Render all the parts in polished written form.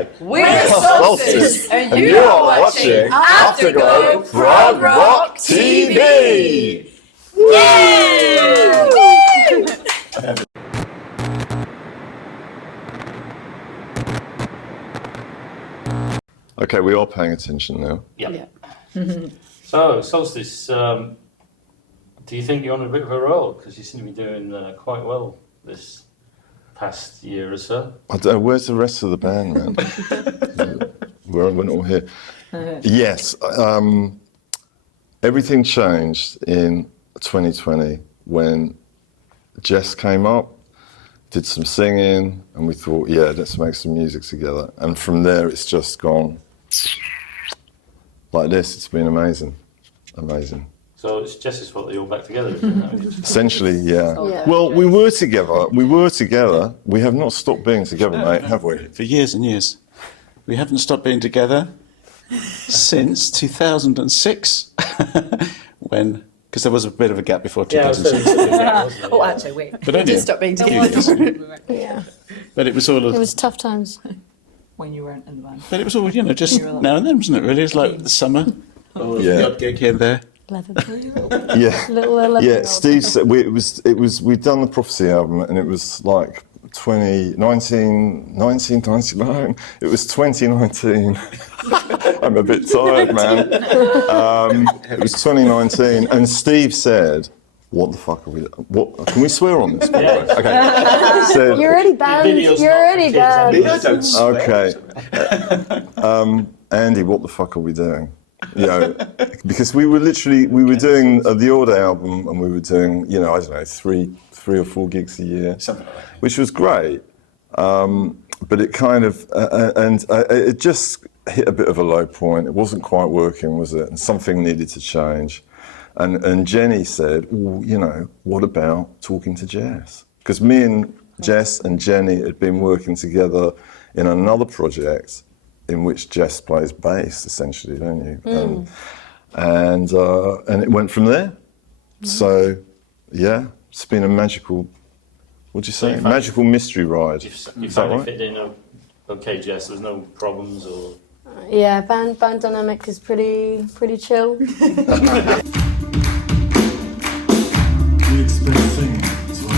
Okay. We're Solstice, and you are watching Afterglow Prog Rock TV! Yay! Okay, we are paying attention now. Yeah. So, Solstice, do you think you're on a bit of a roll? Because you seem to be doing quite well this past year or so. I don't know, where's the rest of the band, man? We're all here. Yes, everything changed in 2020 when Jess came up, did some singing, and we thought, yeah, let's make some music together. And from there, it's just gone like this. It's been amazing, amazing. So it's Jess's fault that you're back together, isn't it? Essentially, yeah. Well, we were together. We have not stopped being together, mate, have we? For years and years. We haven't stopped being together since 2006, because there was a bit of a gap before 2006. Oh, actually, wait. But only Did stop being together. Yeah, But it was all it was tough times. When you weren't in the band. But it was all, just now and then, wasn't it? Really, it was like the summer, or Yeah. the odd gig here and there. 11. Yeah. Little 11. Yeah, Steve said we'd done the Prophecy album, and it was like 1999. It was 2019. I'm a bit tired, man. It was 2019, and Steve said, "What the fuck are we? What can we swear on this?" By the way? Okay. Said, You're already banned. Video's You're not already for kids, banned. Don't swear. Okay. Andy, what the fuck are we doing? Because we were doing the Order album, and we were doing, I don't know, three or four gigs a year, Something like that. which was great. But it kind of, it just hit a bit of a low point. It wasn't quite working, was it? And something needed to change. And Jenny said, what about talking to Jess? Because me and Jess and Jenny had been working together in another project in which Jess plays bass, essentially, don't you? And it went from there. So, yeah, it's been a magical, what'd you say? Magical mystery ride. You Is found that it right? fit in okay, Jess? There's no problems or... Yeah, band dynamic is pretty chill. We expect singing as well.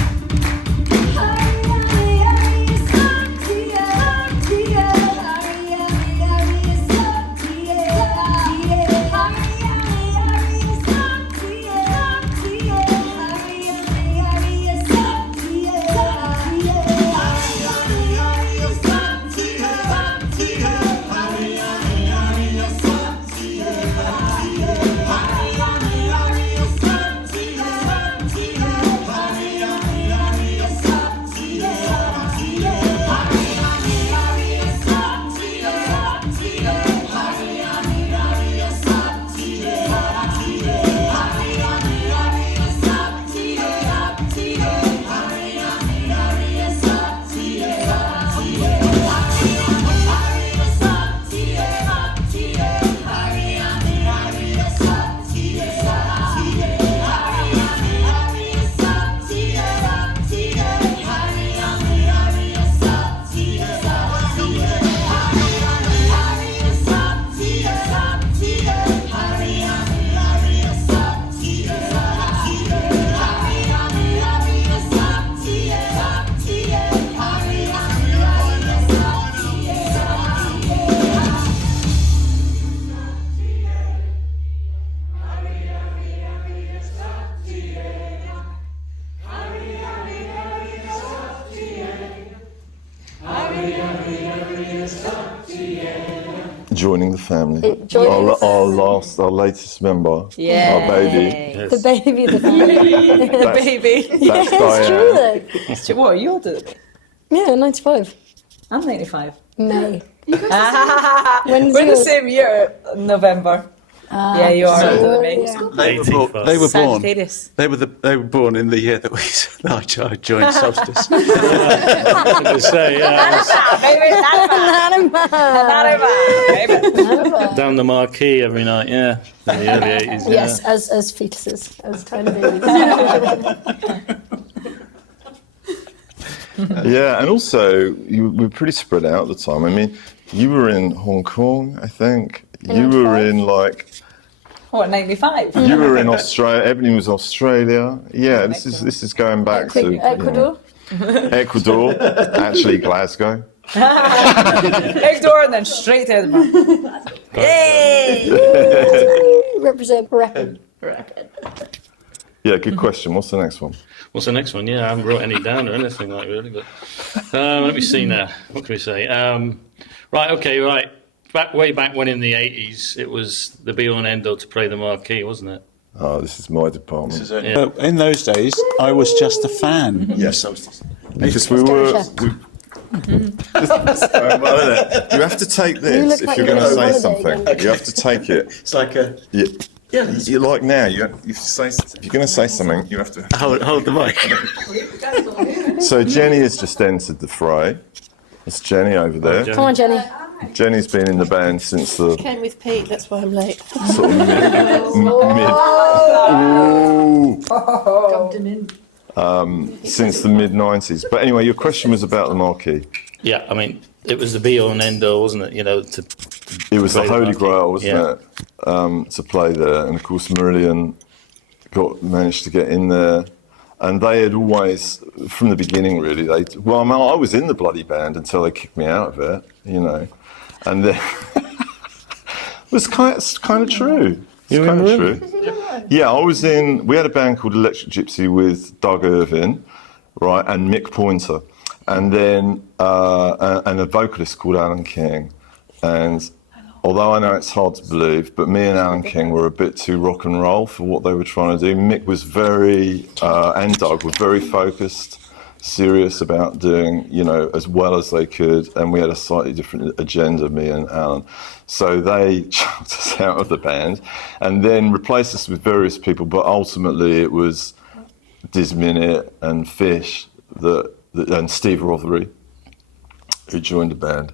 Joining the family. Our latest member. Yeah. Our baby. The baby, the family. Baby. That's It's Diane. true though. So what, you're doing it? Yeah, 95. I'm 95. May. We're When's the yours? same year, November. Yeah, you are older than me. Yeah. They were born. Sagittarius. They were born in the year that I joined Solstice. to say, down the Marquee every night, yeah. In the early 80s, yeah. Yes, as fetuses, as tiny babies. Yeah, and also we were pretty spread out at the time. I mean, You were in Hong Kong, I think. In You were 95? in like. What, 95? You were in Australia. Ebony was Australia. Yeah, this is going back to Ecuador. Ecuador. Actually, Glasgow. Ecuador and then straight to Edinburgh. Yay! Represent Rapid. Yeah, good question. What's the next one? What's the next one? Yeah, I haven't wrote any down or anything like really, but let me see now. What can we say? Right. Way back when in the 80s, it was the be all and end all to play the Marquee, wasn't it? Oh, this is my department. In those days, I was just a fan. Yes, because we were. You have to take You this look if like you're you're going to on say holiday something. again. You have to take it. It's like a Yeah, you like now. You say if you're going to say something, you have to hold the mic. So Jenny has just entered the fray. It's Jenny over there. Come on, Jenny. Jenny's been in the band since the Came with Pete, that's why I'm late. sort of since the mid '90s. But anyway, your question was about the Marquee. Yeah, I mean, it was the be all and end all, wasn't it? You know, It was the play the Holy Marquee. Grail, wasn't Yeah. it, to play there? And of course, Marillion managed to get in there. And they had always, from the beginning, really. I was in the bloody band until they kicked me out of it, you know. And then it was kind of true. It's kind of true. Yeah, I was in. We had a band called Electric Gypsy with Doug Irvin, right, and Mick Pointer, and then and a vocalist called Alan King. And although I know it's hard to believe, but me and Alan King were a bit too rock and roll for what they were trying to do. Mick was and Doug were very focused, serious about doing, you know, as well as they could, and we had a slightly different agenda, me and Alan. So they chucked us out of the band and then replaced us with various people, but ultimately it was Diz Minute and Fish and Steve Rothery who joined the band.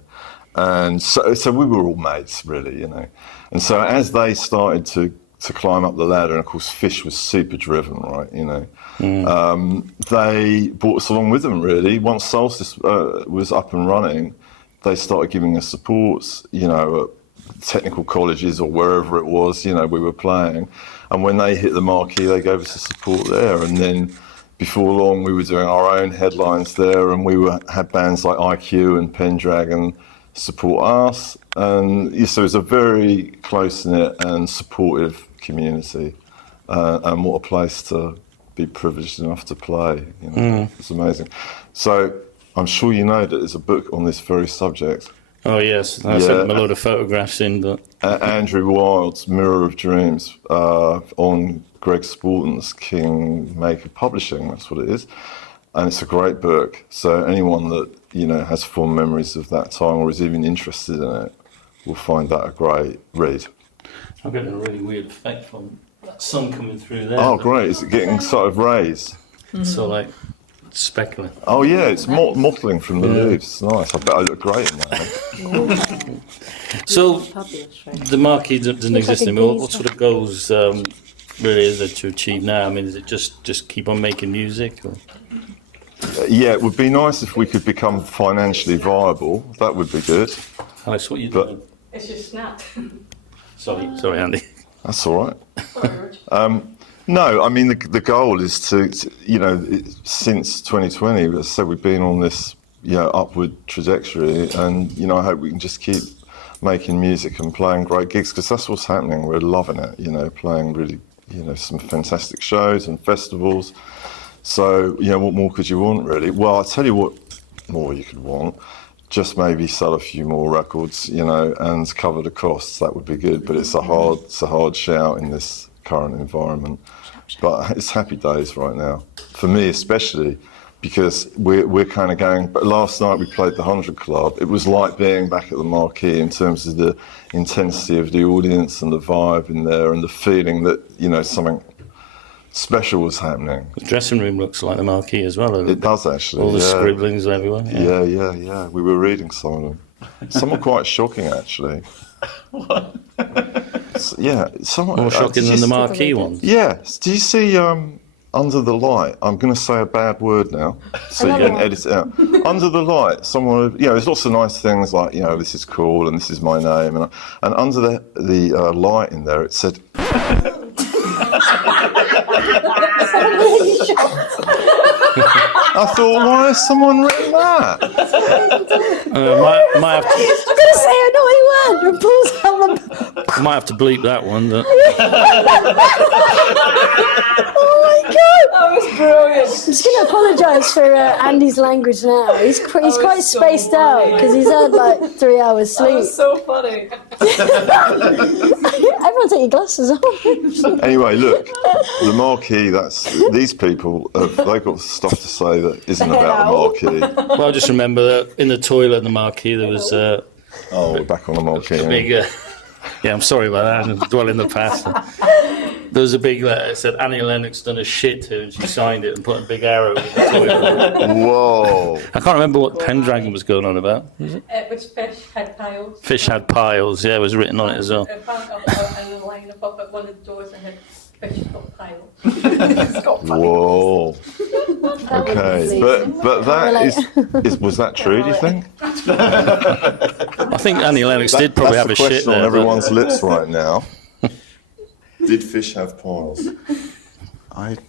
And so we were all mates, really, you know. And so as they started to climb up the ladder, and of course Fish was super driven, right, you know, they brought us along with them, really. Once Solstice was up and running, they started giving us supports, you know, at technical colleges or wherever it was, you know, we were playing. And when they hit the Marquee, they gave us the support there. And then before long, we were doing our own headlines there, and had bands like IQ and Pendragon support us, and so it's a very close-knit and supportive community, and what a place to be privileged enough to play, you know. It's amazing. So I'm sure you know that there's a book on this very subject. Oh yes, I sent them a load of photographs in, but Andrew Wild's Mirror of Dreams, on Greg Sporton's Kingmaker Publishing, that's what it is. And it's a great book. So anyone that, you know, has fond memories of that time or is even interested in it will find that a great read. I'm getting a really weird effect from that sun coming through there. Oh, great. Is it getting sort of rays? So like speckling. Oh, yeah, it's mottling from the leaves. It's nice. I bet I look great in that. So the Marquee doesn't exist like a anymore. geezer. What sort of goals really is there to achieve now? I mean, is it just keep on making music? Or? Yeah, it would be nice if we could become financially viable. That would be good. Alex, what are you But- doing? It's just snapped. Sorry, Andy. That's all right. No, I mean, the goal is to you know, since 2020, as I said, we've been on this, you know, upward trajectory, and, you know, I hope we can just keep making music and playing great gigs, because that's what's happening. We're loving it, you know, playing really, you know, some fantastic shows and festivals. So, you know, what more could you want, really? Well, I'll tell you what more you could want. Just maybe sell a few more records, you know, and cover the costs. That would be good, but it's a hard shout in this current environment. But it's happy days right now, for me especially, because we're kind of going. But last night we played the 100 Club. It was like being back at the Marquee in terms of the intensity of the audience and the vibe in there, and the feeling that, you know, something special was happening. The dressing room looks like the Marquee as well. It does, actually. All the yeah. scribblings everywhere. Yeah. We were reading some of them. Some are quite shocking, actually. Yeah, some More shocking than the Marquee ones. Yeah. Do you see Under the light, I'm going to say a bad word now, so you Another can one. edit it out. Under the light, someone, there's lots of nice things like, this is cool and this is my name. And under the light in there, it said, I thought, why has someone written that? Might have to, I'm going to say a naughty word and pulls out the... might have to bleep that one. But Oh my God! That was brilliant. I'm just going to apologise for Andy's language now. He's quite so spaced out funny. because he's had like 3 hours That sleep. was so funny. Everyone take your glasses off. Anyway, look, the Marquee, these people, they've got stuff to say that isn't about the Marquee. well, just remember that in the toilet in the Marquee there was Oh, we're back on the Marquee. a big. Yeah, I'm sorry about that. I dwell in the past. There was a big letter that said Annie Lennox done a shit to, and she signed it and put a big arrow in the toilet. Whoa. I can't remember what Pendragon was going on about. It was fish had piles. Fish had piles. Yeah, it was written on it as well. In front of and the line above at one of the doors and had fish got piles. Whoa. Okay, but that was that true? Do you think? I think Annie Lennox did probably have a That's the shit question on there. but- everyone's lips right now. Did fish have piles?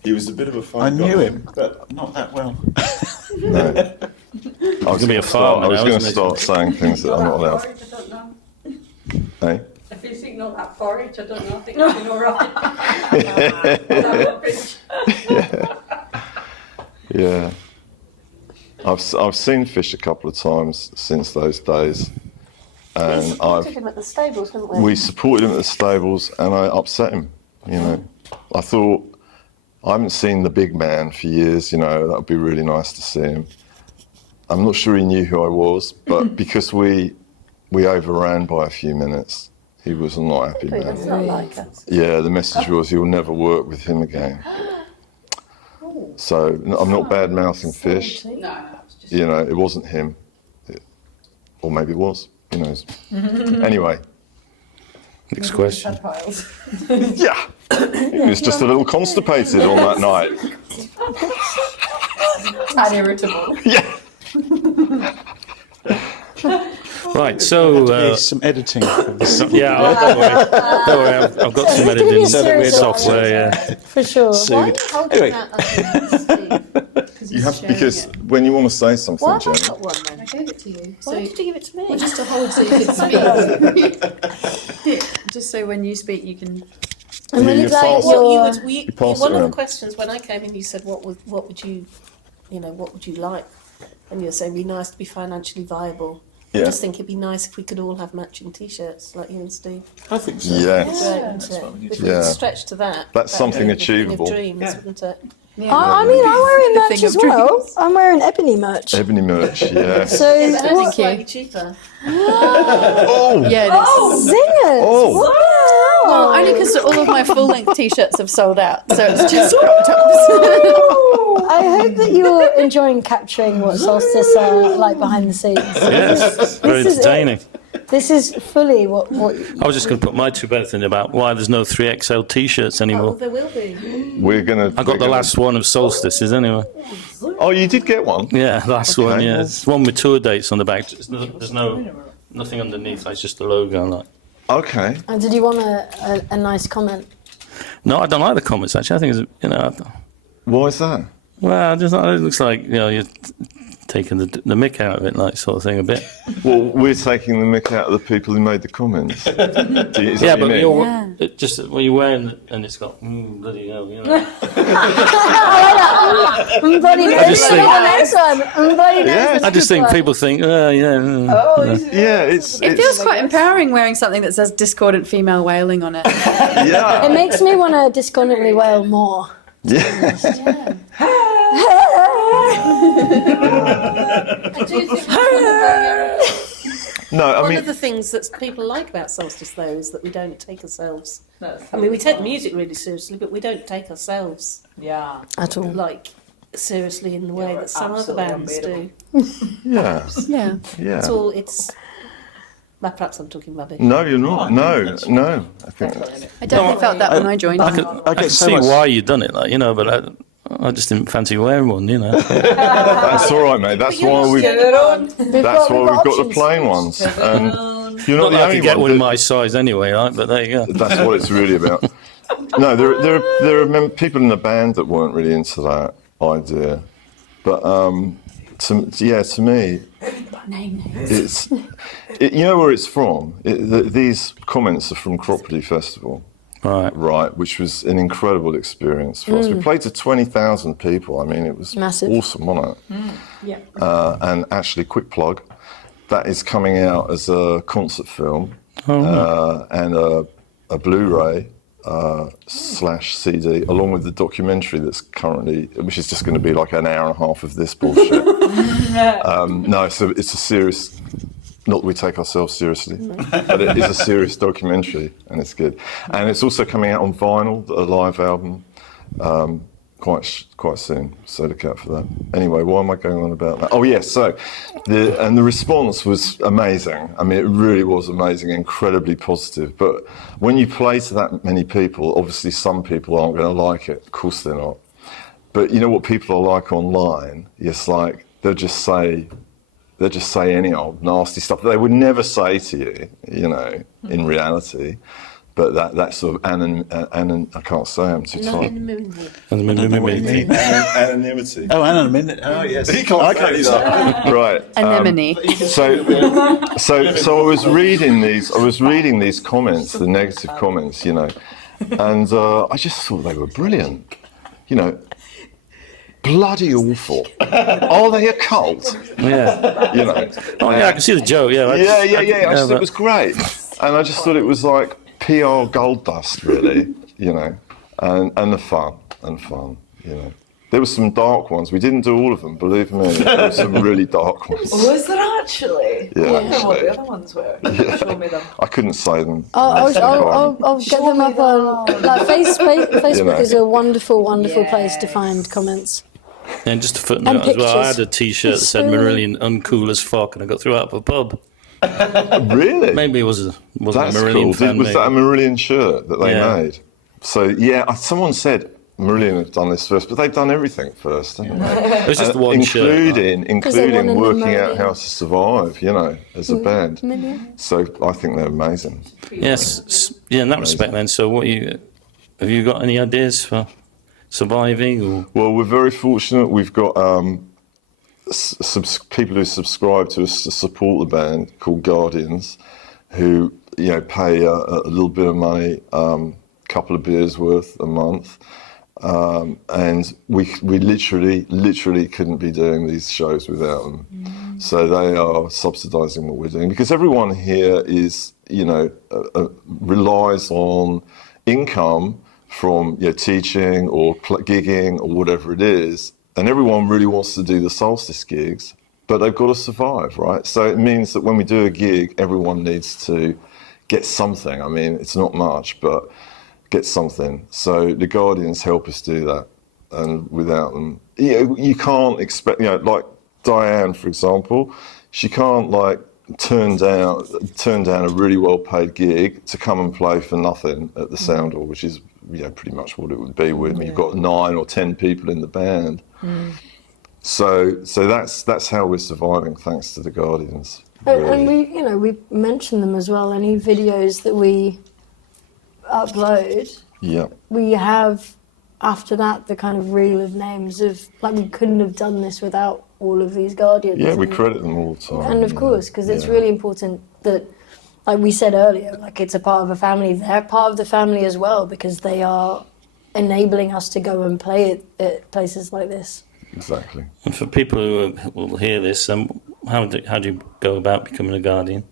He was a bit of a fun I guy. knew him, but not that well. No. I was gonna be a gonna farmer I was now, going to isn't it? start saying things that I'm not allowed. Porridge, I don't know. Hey? If you've seen all that porridge, I don't know. I think you've been alright. Yeah. I've seen fish a couple of times since those days, and took him at the stables, didn't we? we supported him at the stables, and I upset him. I thought, I haven't seen the big man for years. That would be really nice to see him. I'm not sure he knew who I was, but because we overran by a few minutes, he was a not happy He does man. not like us. Yeah, the message was you'll never work with him again. So I'm not bad mouthing fish. No, it's just. It wasn't him, or maybe it was. Who knows? Anyway, Next question. Piles. yeah, he was just a little constipated on that night. And irritable. Yeah. Right, so There's some editing for this. yeah, don't worry, I've got some It's gonna be editing a series of software. Yeah, For sure. Sued. Holding Anyway. You have because when you want to say something, Why have I Jenny, got one then? I gave it to you. Why did you give it to me? Well, just to hold so you could speak. Just so when you speak, you can. And when you it's like pass- your... pass it one of the around. questions when I came in, you said, what would you like? And you were saying, it'd be nice to be financially viable. I Yeah. just think it'd be nice if we could all have matching T-shirts like you and Steve. I think so. yes, Great, wouldn't it? If we Yeah. could stretch to that, That's something that'd be the achievable. Thing of dreams, Yeah. wouldn't it? I'm wearing The merch thing as of well. dreams. I'm wearing ebony merch. ebony merch. Yeah. So, But hers is what? slightly cheaper. Oh. Yeah, it is. Zingers! Oh. Wow! Well, only because all of my full-length T-shirts have sold out, so it's just crop tops. I hope that you're enjoying capturing what Solstice are like behind the scenes. yes, very This is it. entertaining. This is fully what I was just going to put my 2 pence in about why there's no 3XL T-shirts Oh, anymore. there will be. We're gonna. I got the last one of Solstices anyway. Oh, you did get one. Yeah, last Okay. one. Yeah, it's one with tour dates on the back. There's nothing underneath. It's just the logo. Like, Okay. And did you want a nice comment? no, I don't like the comments actually. I think it's Why is that? well, it looks like you're taking the mick out of it, like sort of thing a bit. Well, we're taking the mick out of the people who made the comments. Is that Yeah, what you but mean? Yeah. it just when you're wearing it and it's got bloody hell, Bloody I just think- the next one. Bloody Yeah. I just think people think, yeah. Yeah, it's. It feels quite empowering wearing something that says discordant female wailing on it. Yeah. It makes me want to discordantly wail more. Yeah. I do think No, I one mean, of the things that people like about Solstice, though, is that we don't take ourselves. I mean, we take music really seriously, but we don't take ourselves Yeah. At all. like seriously in the way You're that some other absolutely bands unbeatable. do. yeah, Yeah. yeah. It's all. It's. Well, perhaps I'm talking rubbish. No, you're not. No. I think I definitely felt that when I joined. I get I so see much. why you've done it, but I just didn't fancy wearing one, you know. That's all right, mate. That's why we've got the options. plain ones. And you're Not not the that I only could get one one. in my size anyway, right? But there you go. That's what it's really about. No, there are people in the band that weren't really into that idea, but to me, you know where it's from. These comments are from Cropley Festival, right, which was an incredible experience for us. We played to 20,000 people. I mean, it was Massive. awesome, wasn't it? And actually, quick plug, that is coming out as a concert film and a Blu-ray. /CD, along with the documentary that's currently, which is just going to be like an hour and a half of this bullshit. No, so it's a serious, not that we take ourselves seriously, but it is a serious documentary, and it's good. And it's also coming out on vinyl, a live album, quite soon, so look out for that. Anyway, why am I going on about that? Oh yes, so the response was amazing. I mean, it really was amazing, incredibly positive. But when you play to that many people, obviously some people aren't going to like it. Of course they're not. But you know what people are like online? It's like they'll just say any old nasty stuff that they would never say to you, you know, in reality. But that sort of I can't say, I'm too tired. Anonymity. Oh, anonymity. Oh, yes. I can't either. Right. Anemone. So I was reading these comments, the negative comments, you know, and I just thought they were brilliant. You know, bloody awful. Are they a cult? Yeah. You know. Oh yeah, I can see the joke. Yeah. I just thought it was great, and I just thought it was like PR gold dust, really, you know, and the fun, you know. There were some dark ones. We didn't do all of them, believe me. There were some really dark ones. Was there actually? Yeah, I don't know what actually. the other ones were. Show me them. I couldn't say them. I'll get them up on like Facebook. You know. Is a wonderful place to find comments. And just a footnote as well, I had a T-shirt that It's said so- Marillion uncool as fuck, and I got threw out of a pub. Really? Maybe it wasn't a That's Marillion cool. fan. Was maybe. that a Marillion shirt that they Yeah. made? So, yeah, someone said Marillion have done this first, but they've done everything first, haven't they? It was just one shirt. Including wanted working the out how to survive, you know, as a band. So I think they're amazing. Yes, yeah. In that respect, then. So, have you got any ideas for surviving? Or Well, we're very fortunate. We've got people who subscribe to us to support the band called Guardians, who pay a little bit of money, couple of beers worth a month, and we literally couldn't be doing these shows without them. So they are subsidising what we're doing, because everyone here is relies on income from teaching or gigging or whatever it is. And everyone really wants to do the Solstice gigs, but they've got to survive, right? So it means that when we do a gig, everyone needs to get something. I mean, it's not much, but get something. So the Guardians help us do that. And without them, you can't expect, like Diane, for example, she can't turn down a really well-paid gig to come and play for nothing at the Soundle, which is pretty much what it would be when you've got 9 or 10 people in the band. So that's how we're surviving, thanks to the Guardians. And we mention them as well. Any videos that we upload, we have after that the kind of reel of names of we couldn't have done this without all of these Guardians. Yeah, we credit them all the time. And of course, because it's really important that, like we said earlier, it's a part of a family. They're part of the family as well, because they are enabling us to go and play at places like this. Exactly. And for people who will hear this, how do you go about becoming a Guardian?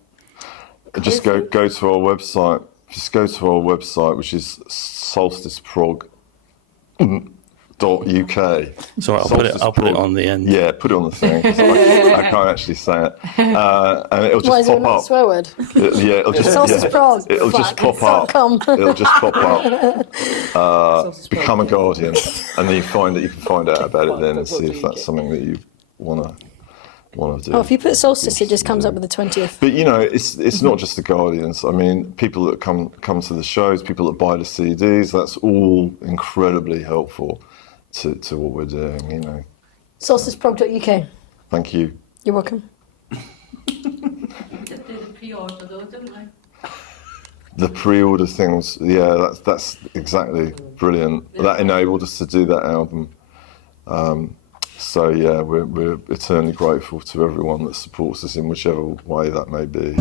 Just go to our website. Just go to our website, which is solsticeprog.uk. So I'll put it on the end. Yeah, put it on the thing. I can't actually say it, and it'll just Why is it pop not a up. swear word? Yeah, it'll just Solstice Prog. It'll just pop up. It'll just pop up. Become a Guardian, and then you can find out about it then and see if that's something that you want to do. Oh, if you put Solstice, it just comes up with the 20th. But it's not just the Guardians. I mean, people that come to the shows, people that buy the CDs, that's all incredibly helpful. to what we're doing. You know. Solsticeprog.uk. Thank you. You're welcome. Did the pre-order though, didn't they? The pre-order things, yeah, that's exactly brilliant. Yeah. That enabled us to do that album. So yeah, we're eternally grateful to everyone that supports us in whichever way that may be.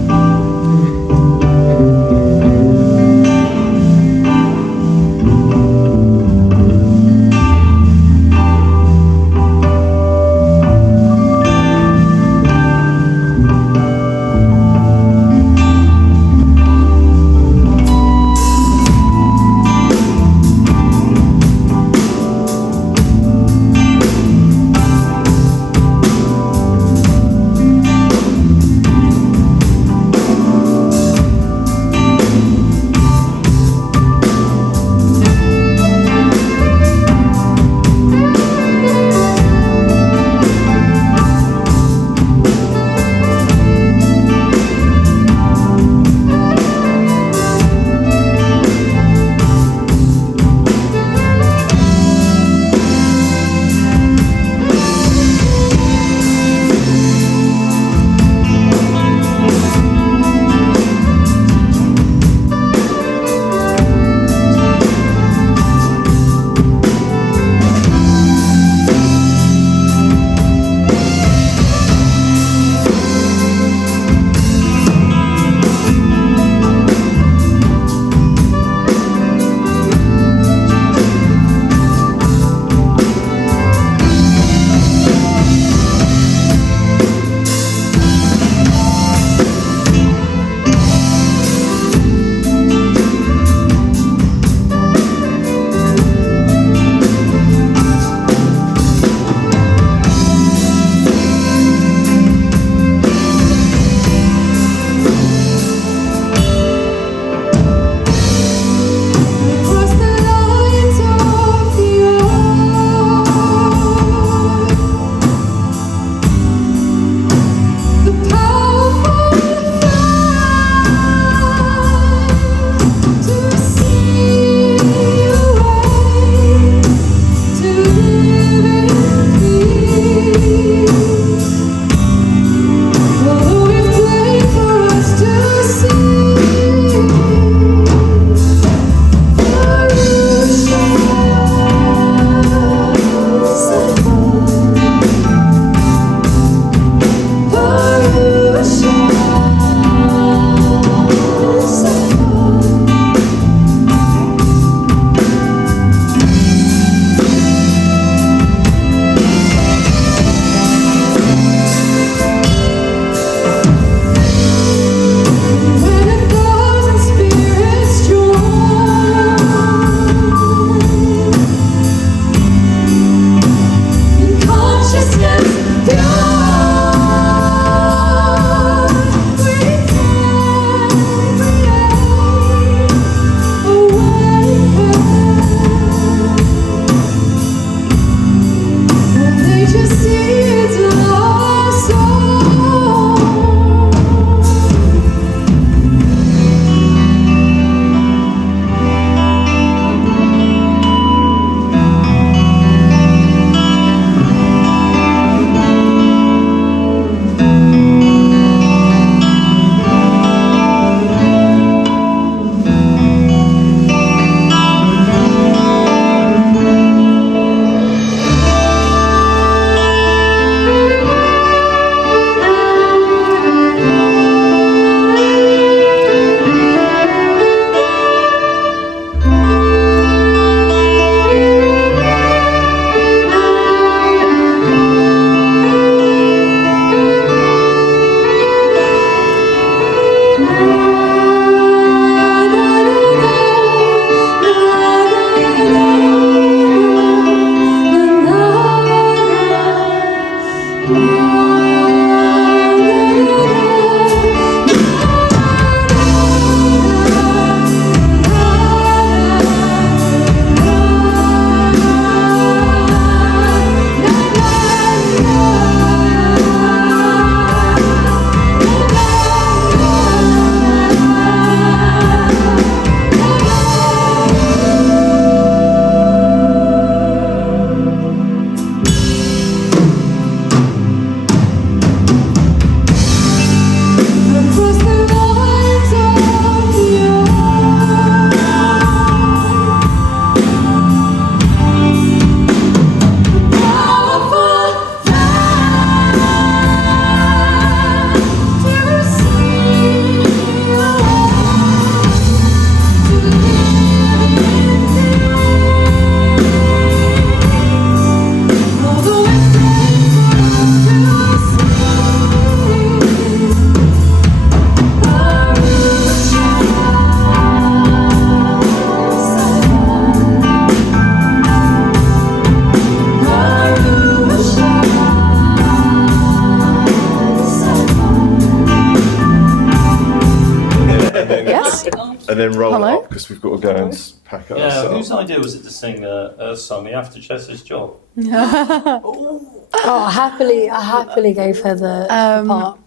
and then roll Hello? it up because we've got to go and pack it Yeah, whose ourselves. idea was it to sing Earth Song after Chess's job? Oh, I happily gave her the part.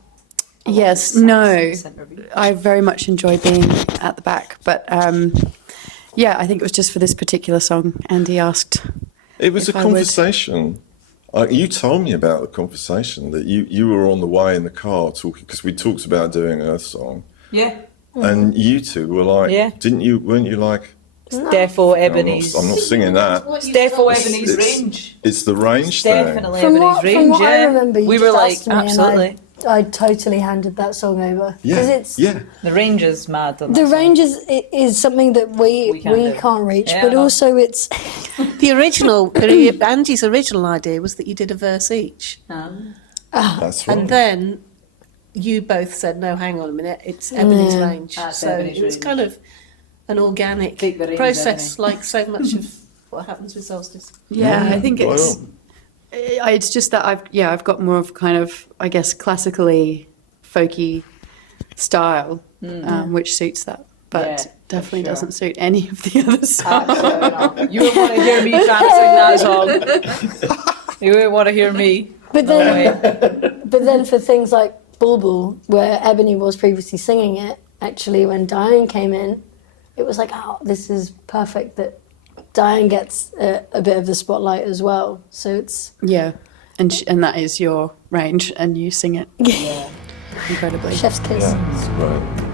Yes, no. I very much enjoy being at the back, but yeah, I think it was just for this particular song. Andy asked. It was a if I would. conversation. You told me about the conversation that you were on the way in the car talking because we talked about doing Earth Song, Yeah. and you two were like, Yeah. weren't you like? Therefore, I'm Ebony's. not singing that. Therefore, It's- Ebony's it's- range. It's the range thing. Definitely From Ebony's what, range. from what I Yeah. remember, you we just were like, asked me absolutely. and I totally handed that song over. Yeah, Because it's yeah. The range is mad. On the that song. range is something that we can't do. can't reach, Yeah, but no. also it's The original, Andy's original idea was that you did a verse each. That's right. And then you both said, no, hang on a minute, it's Ebony's range. That's so Ebony's it was range. kind of an organic Take the range, process, like so much of what happens with Solstice. Yeah, I think Well, it's just that I've got more of kind of, I guess, classically folky style, which suits that, but Yeah, for definitely sure. doesn't suit any of the other songs. Absolutely not. You would want to hear me trying to sing that song. You would want to hear me. but No then way. but then for things like Bulbul, where Ebony was previously singing it, actually when Diane came in, it was like, oh, this is perfect that Diane gets a bit of the spotlight as well. So it's Yeah, and that is your range, and you sing it Yeah. incredibly. chef's kiss. Yeah, it's great.